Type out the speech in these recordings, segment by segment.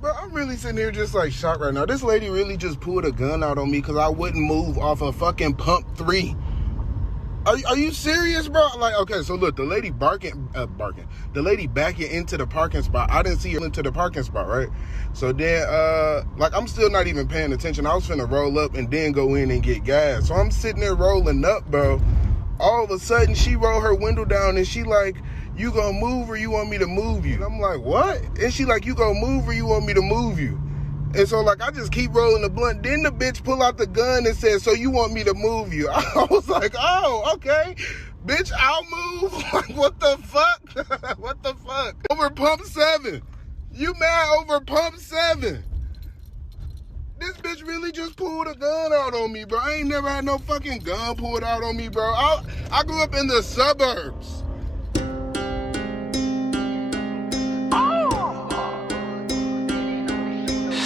Bro, I'm really sitting here just like shocked right now. This lady really just pulled a gun out on me because I wouldn't move off a fucking pump 3. Are you serious, bro? Like, okay, so look, the lady the lady backing into the parking spot. I didn't see her into the parking spot, right? So then, like, I'm still not even paying attention. I was finna roll up and then go in and get gas. So I'm sitting there rolling up, bro. All of a sudden, she rolled her window down and she like, you gonna move or you want me to move you? And I'm like, what? And she like, you gonna move or you want me to move you? And so, like, I just keep rolling the blunt. Then the bitch pull out the gun and said, so you want me to move you? I was like, oh, okay. Bitch, I'll move. Like, what the fuck? What the fuck? Over pump 7. You mad over pump 7? This bitch really just pulled a gun out on me, bro. I ain't never had no fucking gun pulled out on me, bro. I grew up in the suburbs.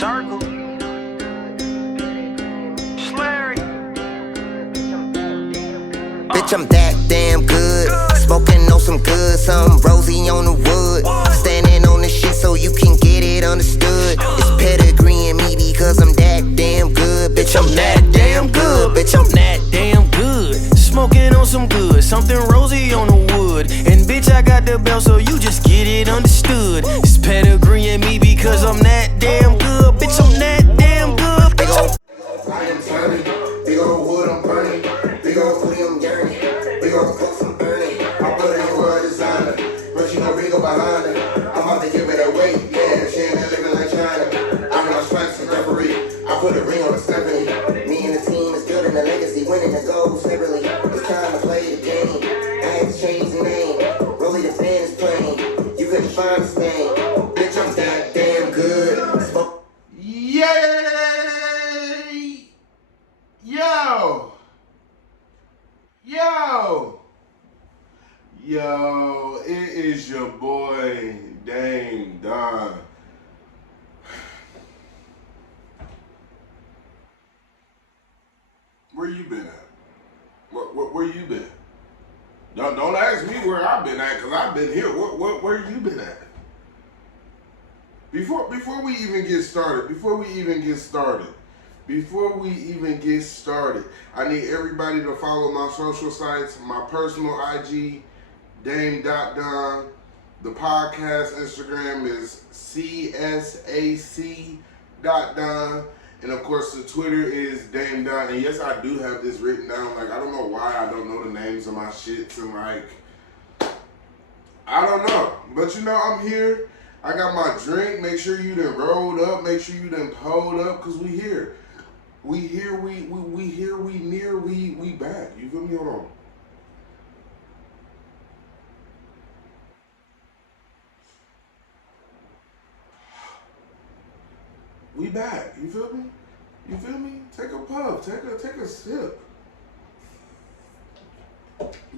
Circle. Slurry. Bitch, I'm that damn good. Smoking on some good, some rosy on the wood. Standing on the shit so you can get it understood. It's pedigree in me because I'm that damn good. Bitch, I'm that damn good. Bitch, I'm that damn good. Smoking on some good, something rosy on the wood. And bitch, I got the belt so you just get it understood. It's pedigree in me because I'm that damn good. Bitch, I'm that damn good. Bitch, I am turning, big old wood I'm burning, big old footy I'm yearning, big old books I'm burning. I put it in world designer, but you know Rigo behind it. I'm about to give it away, yeah, she ain't living like China. I got my stripes and referee, I put a ring on the Stephanie. Me and the team is building a legacy, winning the gold separately. It's time to play the game, I had to change the name. Rolly the fan is playing, you couldn't find this thing. Bitch, I'm that damn good. Yay! Yo, it is your boy, Dame Don. Where you been at? Where you been? Don't ask me where I've been at, because I've been here. Where you been at? Before we even get started, I need everybody to follow my social sites, my personal IG, Dame.Don. The podcast Instagram is C.S.A.C.Don. And of course the Twitter is Dame Don. And yes, I do have this written down. Like, I don't know why I don't know the names of my shits and like, I don't know. But you know, I'm here. I got my drink. Make sure you done rolled up. Make sure you done pulled up, cause we here. We here. We here. We near. We back. You feel me? Hold on. We back. You feel me? You feel me? Take a puff. Take a sip.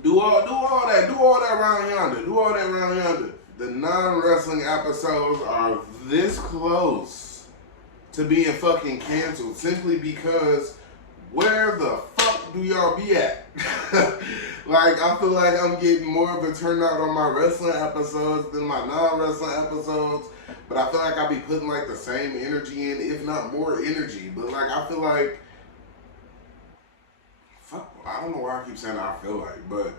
Do all that. Do all that around yonder. The non-wrestling episodes are this close to being fucking canceled simply because where the fuck do y'all be at? Like, I feel like I'm getting more of a turnout on my wrestling episodes than my non-wrestling episodes, but I feel like I be putting like the same energy in, if not more energy. But like, I feel like, fuck, I don't know why I keep saying I feel like, but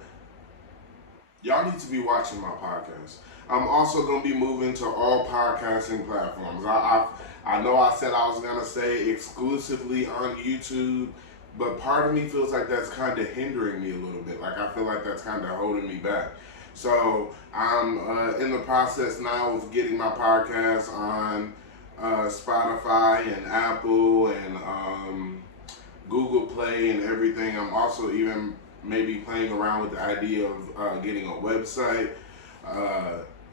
y'all need to be watching my podcast. I'm also going to be moving to all podcasting platforms. I know I said I was going to say exclusively on YouTube, but part of me feels like that's kind of hindering me a little bit. Like, I feel like that's kind of holding me back. So I'm in the process now of getting my podcast on Spotify and Apple and Google Play and everything. I'm also even maybe playing around with the idea of getting a website.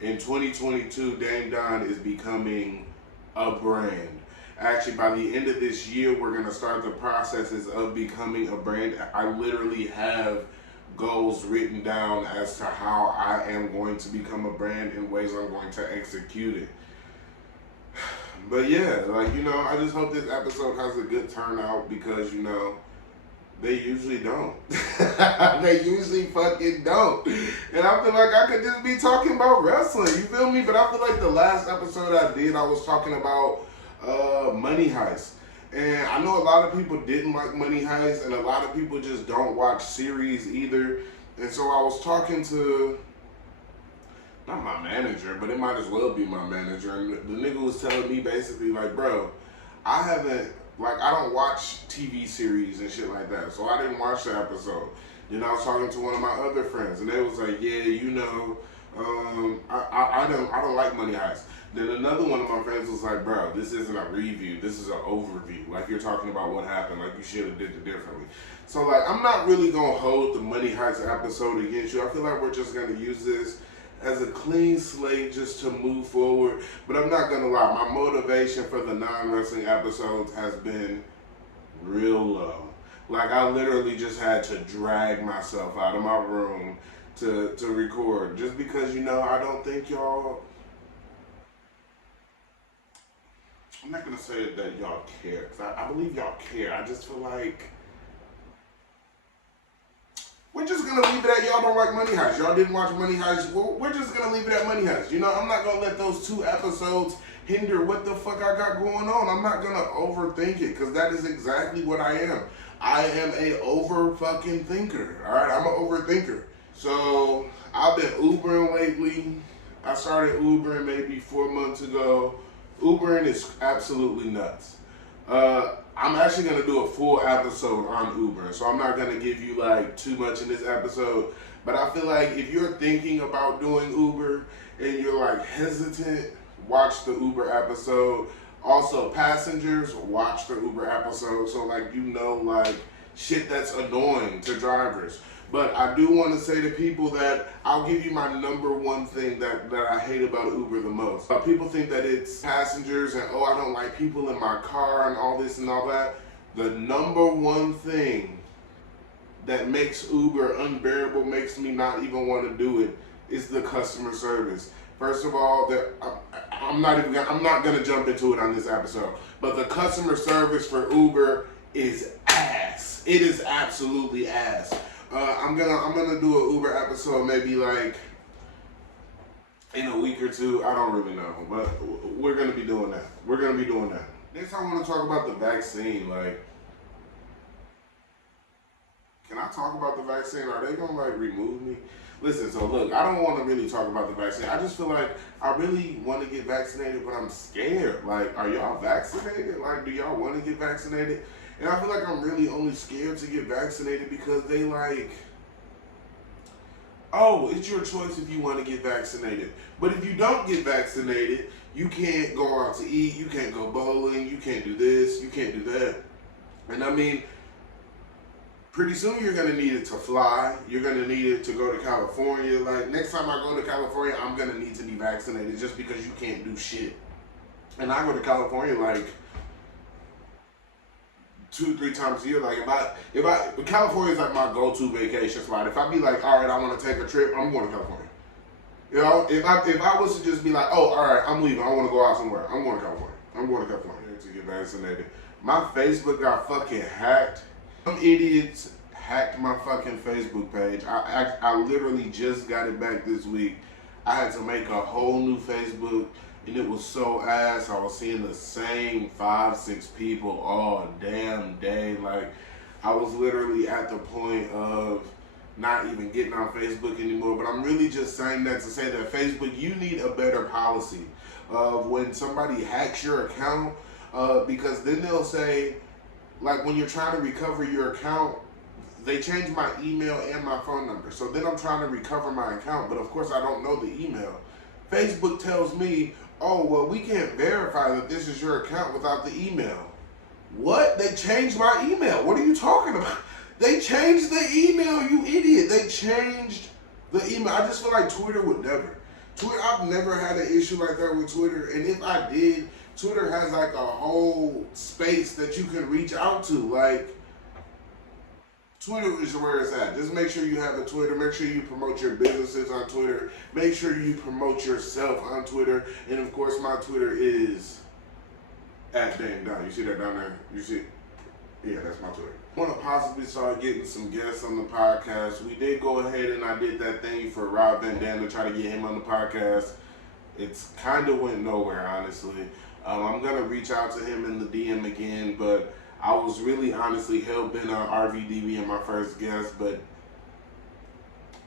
In 2022, Dame Don is becoming a brand. Actually, by the end of this year, we're going to start the processes of becoming a brand. I literally have goals written down as to how I am going to become a brand and ways I'm going to execute it. But yeah, like, you know, I just hope this episode has a good turnout because, you know, They usually don't. They usually fucking don't. And I feel like I could just be talking about wrestling, you feel me? But I feel like the last episode I did, I was talking about Money Heist. And I know a lot of people didn't like Money Heist, and a lot of people just don't watch series either. And so I was talking to, not my manager, but it might as well be my manager. And the nigga was telling me basically like, bro, I don't watch TV series and shit like that. So I didn't watch the episode. Then I was talking to one of my other friends, and they was like, yeah, you know, I don't like Money Heist. Then another one of my friends was like, bro, this isn't a review, this is an overview. Like, you're talking about what happened, like you should have did it differently. So like, I'm not really gonna hold the Money Heist episode against you. I feel like we're just gonna use this as a clean slate just to move forward. But I'm not gonna lie, my motivation for the non-wrestling episodes has been real low. Like, I literally just had to drag myself out of my room to record, just because, you know, I don't think y'all, I'm not gonna say that y'all care, because I believe y'all care. I just feel like we're just gonna leave it at y'all don't like Money Heist. Y'all didn't watch Money Heist. Well, we're just gonna leave it at Money Heist. You know, I'm not gonna let those 2 episodes hinder what the fuck I got going on. I'm not gonna overthink it, because that is exactly what I am. I am a over fucking thinker. All right, I'm an overthinker. So I've been Ubering lately. I started Ubering maybe 4 months ago. Ubering is absolutely nuts. I'm actually gonna do a full episode on Ubering, so I'm not gonna give you like too much in this episode. But I feel like if you're thinking about doing Uber and you're like hesitant, watch the Uber episode. Also, passengers, watch the Uber episode, so like, you know, like shit that's annoying to drivers. But I do want to say to people that I'll give you my #1 thing that I hate about Uber the most. People think that it's passengers and, oh, I don't like people in my car and all this and all that. The #1 thing that makes Uber unbearable, makes me not even want to do it, is the customer service. First of all, I'm not gonna jump into it on this episode, but the customer service for Uber is ass. It is absolutely ass. I'm gonna do an Uber episode maybe like in a week or 2. I don't really know, but we're gonna be doing that. We're gonna be doing that. Next, I want to talk about the vaccine. Like, can I talk about the vaccine? Are they gonna like remove me? Listen, so look, I don't want to really talk about the vaccine. I just feel like I really want to get vaccinated, but I'm scared. Like, are y'all vaccinated? Like, do y'all want to get vaccinated? And I feel like I'm really only scared to get vaccinated because they like, oh, it's your choice if you want to get vaccinated. But if you don't get vaccinated, you can't go out to eat, you can't go bowling, you can't do this, you can't do that. And I mean, pretty soon you're gonna need it to fly. You're gonna need it to go to California. Like, next time I go to California, I'm gonna need to be vaccinated just because you can't do shit. And I go to California like 2-3 times a year. Like, if California is like my go-to vacation spot. If I be like, all right, I want to take a trip, I'm going to California. You know, if I was to just be like, oh, all right, I'm leaving, I want to go out somewhere, I'm going to California. I'm going to California to get vaccinated. My Facebook got fucking hacked. Some idiots hacked my fucking Facebook page. I literally just got it back this week. I had to make a whole new Facebook, and it was so ass. I was seeing the same 5-6 people all damn day. Like, I was literally at the point of not even getting on Facebook anymore. But I'm really just saying that to say that Facebook, you need a better policy of when somebody hacks your account, because then they'll say, like, when you're trying to recover your account, they changed my email and my phone number. So then I'm trying to recover my account, but of course I don't know the email. Facebook tells me, oh, well, we can't verify that this is your account without the email. What? They changed my email. What are you talking about? They changed the email, you idiot. They changed the email. I just feel like Twitter would never. I've never had an issue like that with Twitter. And if I did, Twitter has like a whole space that you can reach out to. Like, Twitter is where it's at. Just make sure you have a Twitter. Make sure you promote your businesses on Twitter. Make sure you promote yourself on Twitter. And of course, my Twitter is @DameDon. You see that down there? You see it? Yeah, that's my Twitter. I want to possibly start getting some guests on the podcast. We did go ahead and I did that thing for Rob Van Dam to try to get him on the podcast. It's kind of went nowhere, honestly. I'm going to reach out to him in the DM again, but I was really honestly hell-bent on RVD being my first guest, but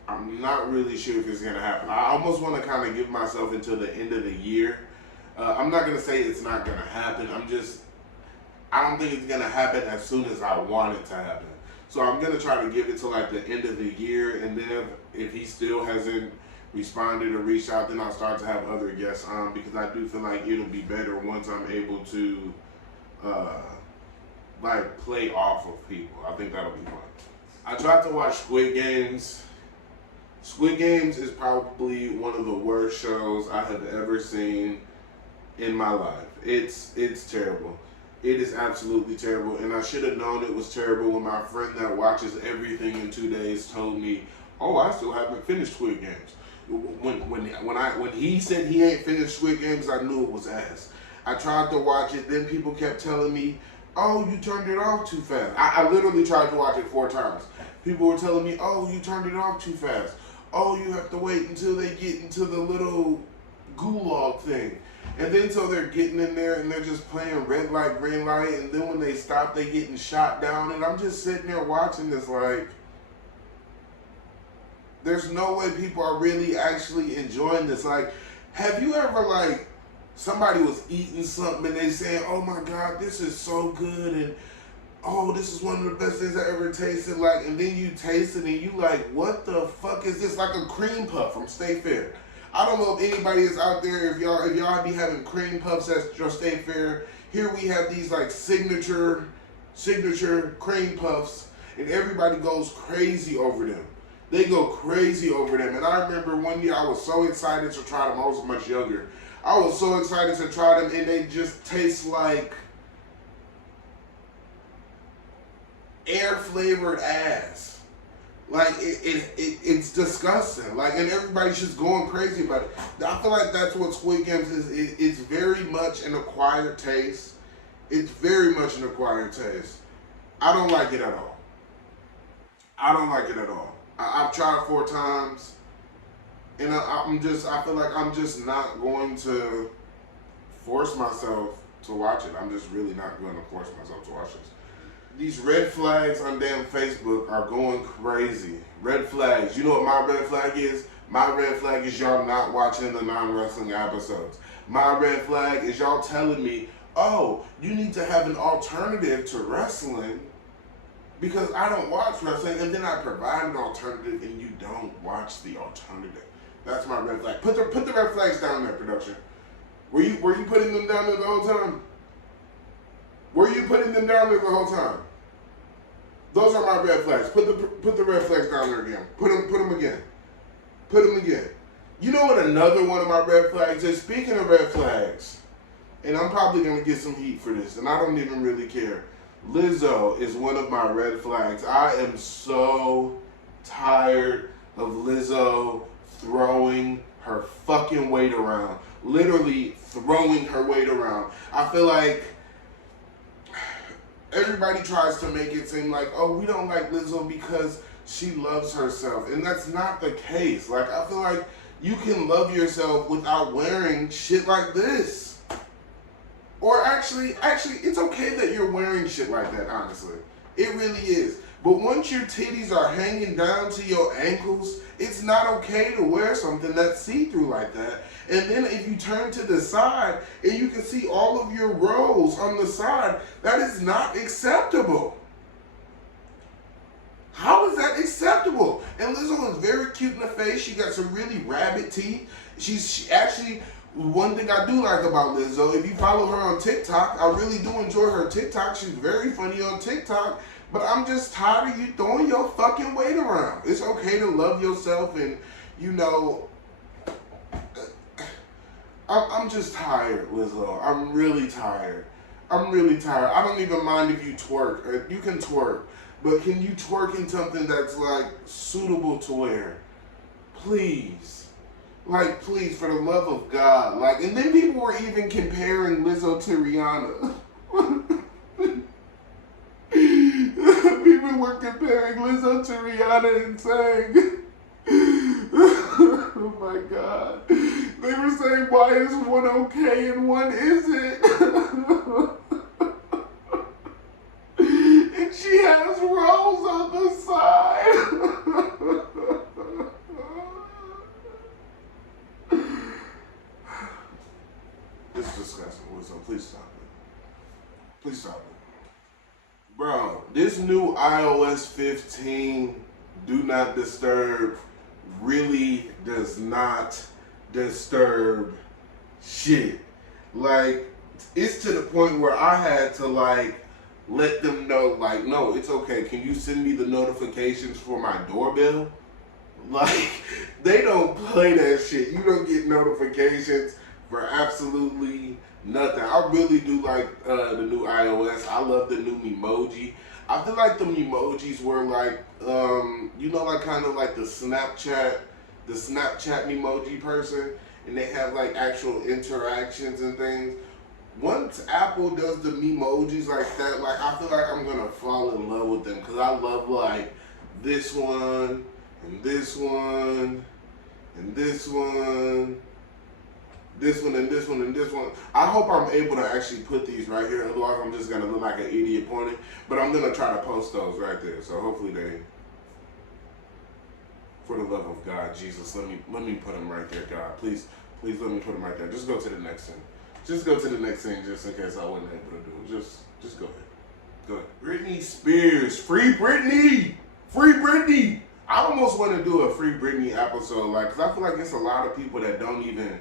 I'm not really sure if it's going to happen. I almost want to kind of give myself until the end of the year. I'm not going to say it's not going to happen. I don't think it's going to happen as soon as I want it to happen. So I'm going to try to give it to like the end of the year, and then if he still hasn't responded or reached out, then I'll start to have other guests on, because I do feel like it'll be better once I'm able to like play off of people. I think that'll be fun. I tried to watch Squid Games. Squid Games is probably one of the worst shows I have ever seen in my life. It's terrible. It is absolutely terrible, and I should have known it was terrible when my friend that watches everything in 2 days told me, "Oh, I still haven't finished Squid Games." When he said he ain't finished Squid Games, I knew it was ass. I tried to watch it, then people kept telling me, "Oh, you turned it off too fast." I literally tried to watch it 4 times. People were telling me, "Oh, you turned it off too fast. Oh, you have to wait until they get into the little gulag thing." And then so they're getting in there and they're just playing red light, green light, and then when they stop, they getting shot down. And I'm just sitting there watching this like, there's no way people are really actually enjoying this. Like, have you ever, like, somebody was eating something and they saying, "Oh my God, this is so good," and "Oh, this is one of the best things I ever tasted," like, and then you taste it and you like, "What the fuck is this?" Like a cream puff from State Fair. I don't know if anybody is out there, if y'all be having cream puffs at your State Fair. Here we have these like signature cream puffs, and everybody goes crazy over them. They go crazy over them. And I remember one year I was so excited to try them. I was much younger. I was so excited to try them, and they just taste like air flavored ass. Like it's disgusting. Like, and everybody's just going crazy about it. I feel like that's what Squid Games is. It's very much an acquired taste. It's very much an acquired taste. I don't like it at all. I don't like it at all. I've tried 4 times, and I feel like I'm just not going to force myself to watch it. I'm just really not going to force myself to watch this. These red flags on damn Facebook are going crazy. Red flags. You know what my red flag is? My red flag is y'all not watching the non-wrestling episodes. My red flag is y'all telling me, "Oh, you need to have an alternative to wrestling because I don't watch wrestling," and then I provide an alternative and you don't watch the alternative. That's my red flag. Put the red flags down there, production. Were you putting them down there the whole time? Were you putting them down there the whole time? Those are my red flags. Put the red flags down there again. Put them again. Put them again. You know what another one of my red flags is? Speaking of red flags, and I'm probably going to get some heat for this, and I don't even really care. Lizzo is one of my red flags. I am so tired of Lizzo throwing her fucking weight around. Literally throwing her weight around. I feel like everybody tries to make it seem like, "Oh, we don't like Lizzo because she loves herself." And that's not the case. Like, I feel like you can love yourself without wearing shit like this. Or actually, it's okay that you're wearing shit like that, honestly. It really is. But once your titties are hanging down to your ankles, it's not okay to wear something that's see-through like that. And then if you turn to the side and you can see all of your rolls on the side, that is not acceptable. How is that acceptable? And Lizzo is very cute in the face. She got some really rabbit teeth. She actually, one thing I do like about Lizzo, if you follow her on TikTok, I really do enjoy her TikTok. She's very funny on TikTok. But I'm just tired of you throwing your fucking weight around. It's okay to love yourself, and, you know, I'm just tired, Lizzo. I'm really tired. I don't even mind if you twerk. You can twerk. But can you twerk in something that's, like, suitable to wear? Please. Like, please, for the love of God. Like, and then people were even comparing Lizzo to Rihanna. were comparing Lizzo to Rihanna and saying, oh my God. They were saying, why is one okay and one isn't? And she has rolls on the side. It's disgusting, Lizzo. Please stop it. Please stop it. Bro, this new iOS 15 do not disturb really does not disturb shit. Like, it's to the point where I had to like let them know, like, no, it's okay. Can you send me the notifications for my doorbell? Like, they don't play that shit. You don't get notifications for absolutely nothing. I really do like the new iOS. I love the new emoji. I feel like the emojis were like, you know, like kind of like the Snapchat emoji person, and they have like actual interactions and things. Once Apple does the emojis like that, like I feel like I'm gonna fall in love with them because I love like this one and this one and this one. This one and this one and this one. I hope I'm able to actually put these right here. Otherwise, I'm just gonna look like an idiot pointing. But I'm gonna try to post those right there. So hopefully they, for the love of God, Jesus, let me put them right there, God. Please let me put them right there. Just go to the next thing. Just go to the next thing, just in case I wasn't able to do it. Just go ahead. Go ahead. Britney Spears, free Britney, free Britney. I almost want to do a free Britney episode, like, cause I feel like it's a lot of people that don't even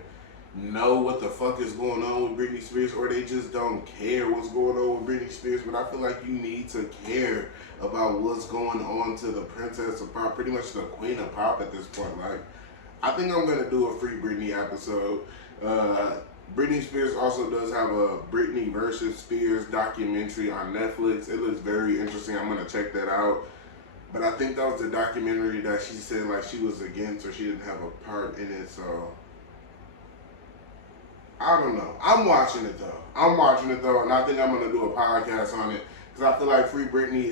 know what the fuck is going on with Britney Spears, or they just don't care what's going on with Britney Spears. But I feel like you need to care about what's going on to the princess of pop, pretty much the queen of pop at this point. Like, I think I'm gonna do a free Britney episode. Britney Spears also does have a Britney versus Spears documentary on Netflix. It looks very interesting. I'm gonna check that out. But I think that was the documentary that she said like she was against, or she didn't have a part in it. So I don't know. I'm watching it though, and I think I'm gonna do a podcast on it because I feel like Free Britney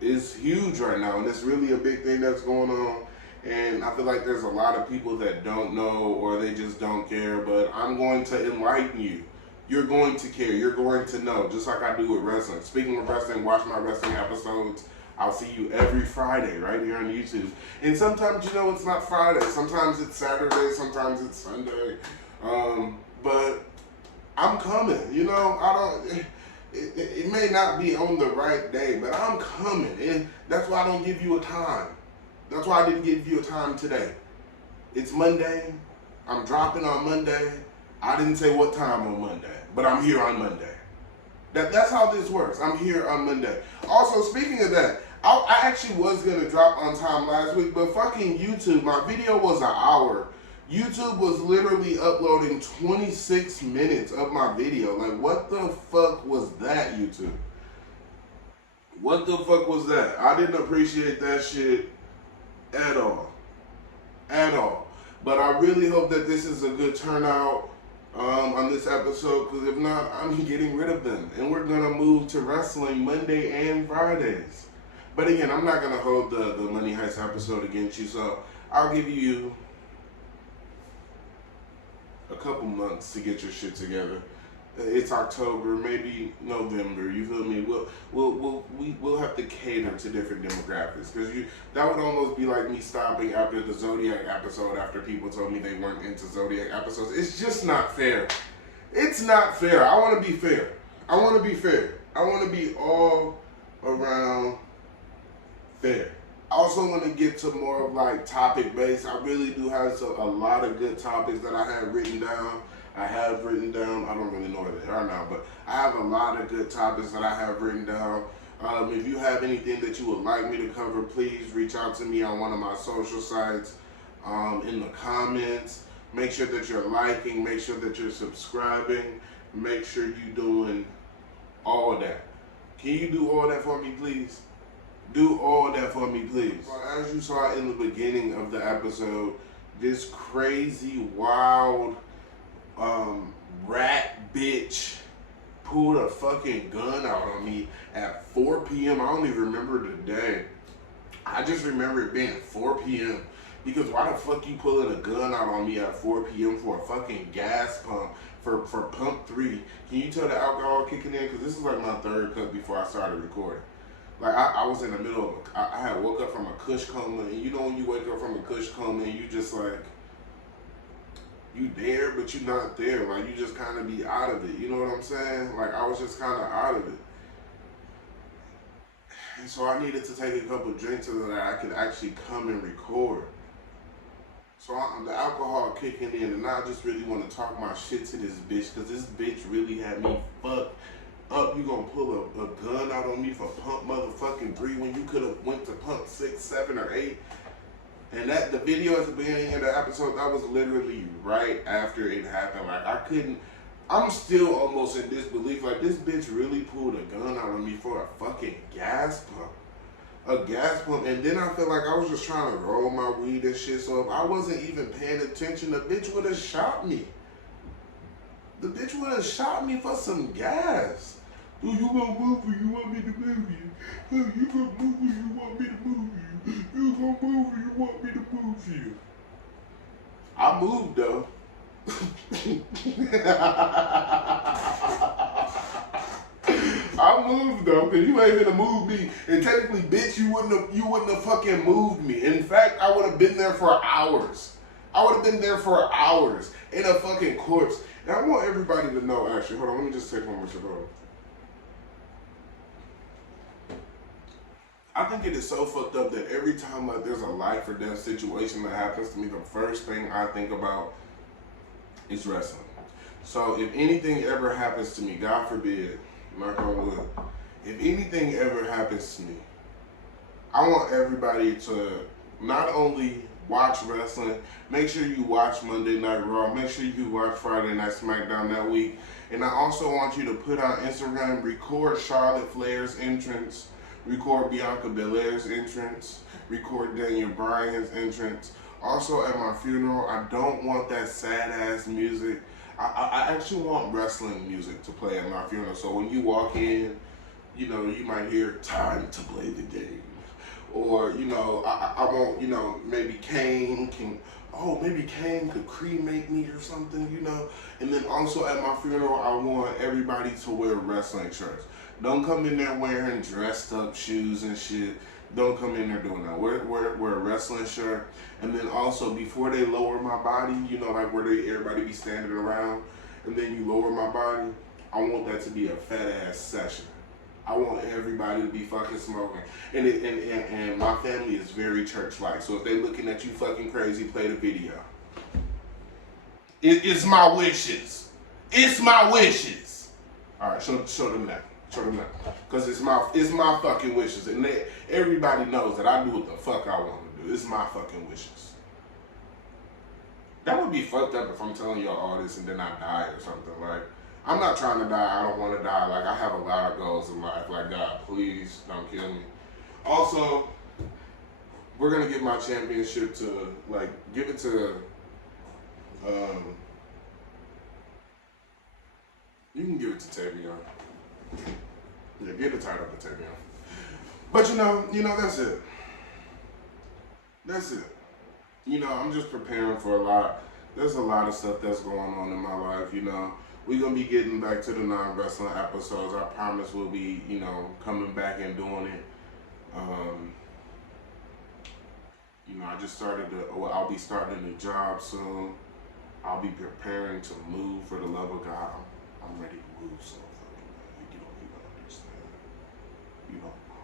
is huge right now, and it's really a big thing that's going on. And I feel like there's a lot of people that don't know, or they just don't care. But I'm going to enlighten you. You're going to care. You're going to know, just like I do with wrestling. Speaking of wrestling, watch my wrestling episodes. I'll see you every Friday right here on YouTube. And sometimes, you know, it's not Friday. Sometimes it's Saturday. Sometimes it's Sunday. But I'm coming, you know. It may not be on the right day, but I'm coming. And that's why I don't give you a time. That's why I didn't give you a time today. It's Monday. I'm dropping on Monday. I didn't say what time on Monday, but I'm here on Monday. That's how this works. I'm here on Monday. Also, speaking of that, I actually was going to drop on time last week, but fucking YouTube, my video was an hour. YouTube was literally uploading 26 minutes of my video. Like, what the fuck was that, YouTube? What the fuck was that? I didn't appreciate that shit at all. At all. But I really hope that this is a good turnout on this episode, because if not, I'm getting rid of them. And we're going to move to wrestling Monday and Fridays. But again, I'm not going to hold the Money Heist episode against you, so I'll give you a couple months to get your shit together. It's October, maybe November. You feel me? We'll have to cater to different demographics, because that would almost be like me stopping after the Zodiac episode after people told me they weren't into Zodiac episodes. It's just not fair. It's not fair. I want to be fair. I want to be fair. I want to be all around fair. I also want to get to more of like topic based. I really do have a lot of good topics that I have written down. I don't really know where they are now, but I have a lot of good topics that I have written down. If you have anything that you would like me to cover, please reach out to me on one of my social sites, in the comments. Make sure that you're liking, make sure that you're subscribing, make sure you're doing all that. Can you do all that for me, please? Do all that for me, please. Well, as you saw in the beginning of the episode, this crazy, wild, rat bitch pulled a fucking gun out on me at 4 p.m. I don't even remember the day. I just remember it being 4 p.m. Because why the fuck you pulling a gun out on me at 4 p.m. for a fucking gas pump for pump 3? Can you tell the alcohol kicking in? Because this is like my 3rd cup before I started recording. Like I was in the middle of I had woke up from a kush coma, and you know when you wake up from a kush coma and you just like, you there but you not there, like you just kind of be out of it, you know what I'm saying? Like I was just kind of out of it. And so I needed to take a couple of drinks so that I could actually come and record. So the alcohol kicking in, and I just really want to talk my shit to this bitch, because this bitch really had me fucked up. You gonna pull a gun out on me for pump motherfucking 3 when you could have went to pump 6, 7, or 8? And that the video at the beginning of the episode, that was literally right after it happened. Like I'm still almost in disbelief. Like this bitch really pulled a gun out on me for a fucking gas pump. A gas pump, and then I feel like I was just trying to roll my weed and shit, so if I wasn't even paying attention, the bitch would have shot me. The bitch would have shot me for some gas. Oh, you gonna move or you want me to move you? Oh, you gonna move or you want me to move you? You gonna move or you want me to move you? I moved though. I moved though, cause you ain't gonna move me, and technically, bitch, you wouldn't have fucking moved me. In fact, I would have been there for hours. I would have been there for hours in a fucking corpse. And I want everybody to know. Actually, hold on, let me just take one more sip. I think it is so fucked up that every time like there's a life or death situation that happens to me, the first thing I think about is wrestling. So if anything ever happens to me, God forbid, knock on wood, if anything ever happens to me, I want everybody to not only watch wrestling, make sure you watch Monday Night Raw, make sure you watch Friday Night SmackDown that week, and I also want you to put on Instagram, record Charlotte Flair's entrance, record Bianca Belair's entrance, record Daniel Bryan's entrance. Also at my funeral, I don't want that sad ass music. I actually want wrestling music to play at my funeral. So when you walk in, you know, you might hear "Time to Play the Game," or you know, I want, you know, maybe Kane could cremate me or something, you know. And then also at my funeral, I want everybody to wear wrestling shirts. Don't come in there wearing dressed up shoes and shit. Don't come in there doing that. Wear a wrestling shirt. And then also, before they lower my body, you know, like where everybody be standing around, and then you lower my body, I want that to be a fat ass session. I want everybody to be fucking smoking. And my family is very church-like. So if they looking at you fucking crazy, play the video. It's my wishes. It's my wishes. All right, show them that. Show them that. Because it's my fucking wishes. And everybody knows that I do what the fuck I want to do. It's my fucking wishes. That would be fucked up if I'm telling y'all all this and then I die or something. Like, I'm not trying to die. I don't want to die. Like, I have a lot of goals in life. Like, God, please don't kill me. Also, we're going to give my championship to, like, give it to, you can give it to Tavion. Yeah, give the title to Tavion. But you know, that's it. That's it. You know, I'm just preparing for a lot. There's a lot of stuff that's going on in my life, you know. We're going to be getting back to the non-wrestling episodes. I promise we'll be, you know, coming back and doing it. You know, I'll be starting a new job soon. I'll be preparing to move for the love of God. I'm ready to move so fucking bad. You don't even understand. You don't, oh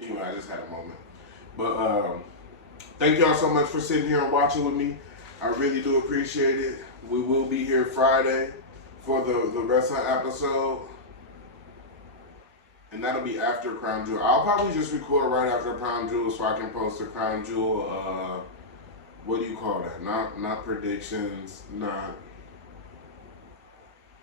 my God. Anyway, I just had a moment. But thank y'all so much for sitting here and watching with me. I really do appreciate it. We will be here Friday for the wrestling episode. And that'll be after Crown Jewel. I'll probably just record right after Crown Jewel so I can post the Crown Jewel, what do you call that? Not predictions, not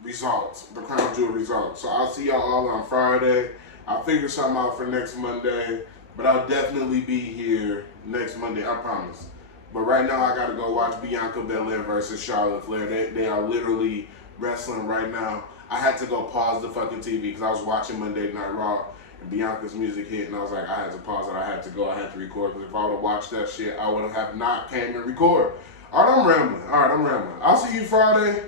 results. The Crown Jewel results. So I'll see y'all all on Friday. I'll figure something out for next Monday. But I'll definitely be here next Monday, I promise. But right now I gotta go watch Bianca Belair versus Charlotte Flair. They are literally wrestling right now. I had to go pause the fucking TV because I was watching Monday Night Raw and Bianca's music hit, and I was like, I had to pause it. I had to go. I had to record, because if I would have watched that shit, I would have not came and record. All right, I'm rambling. I'll see you Friday.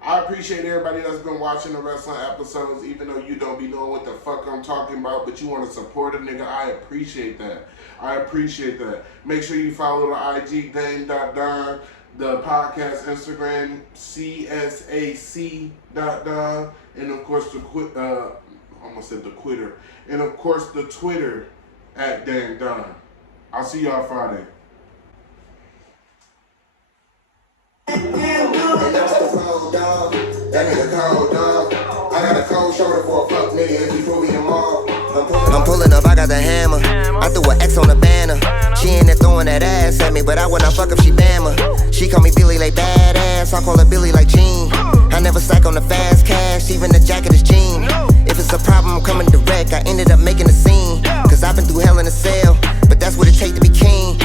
I appreciate everybody that's been watching the wrestling episodes, even though you don't be knowing what the fuck I'm talking about, but you want to support a nigga. I appreciate that. Make sure you follow the IG, Dame.Don, the podcast Instagram, C.S.A.C. and of course the Twitter, and of course the Twitter at Dame.Don. I'll see y'all Friday. That nigga cold, dog. I got a cold shoulder for a fuck nigga if he put me in mall. I'm pulling up, I got the hammer. I threw an X on the banner. She ain't there throwing that ass at me, but I wouldn't fuck if she Bama. She call me Billy like badass, I call her Billy like Jean. I never slack on the fast cash, even the jacket is jean. If it's a problem, I'm coming direct. I ended up making a scene, cause I've been through hell in a cell, but that's what it take to be king.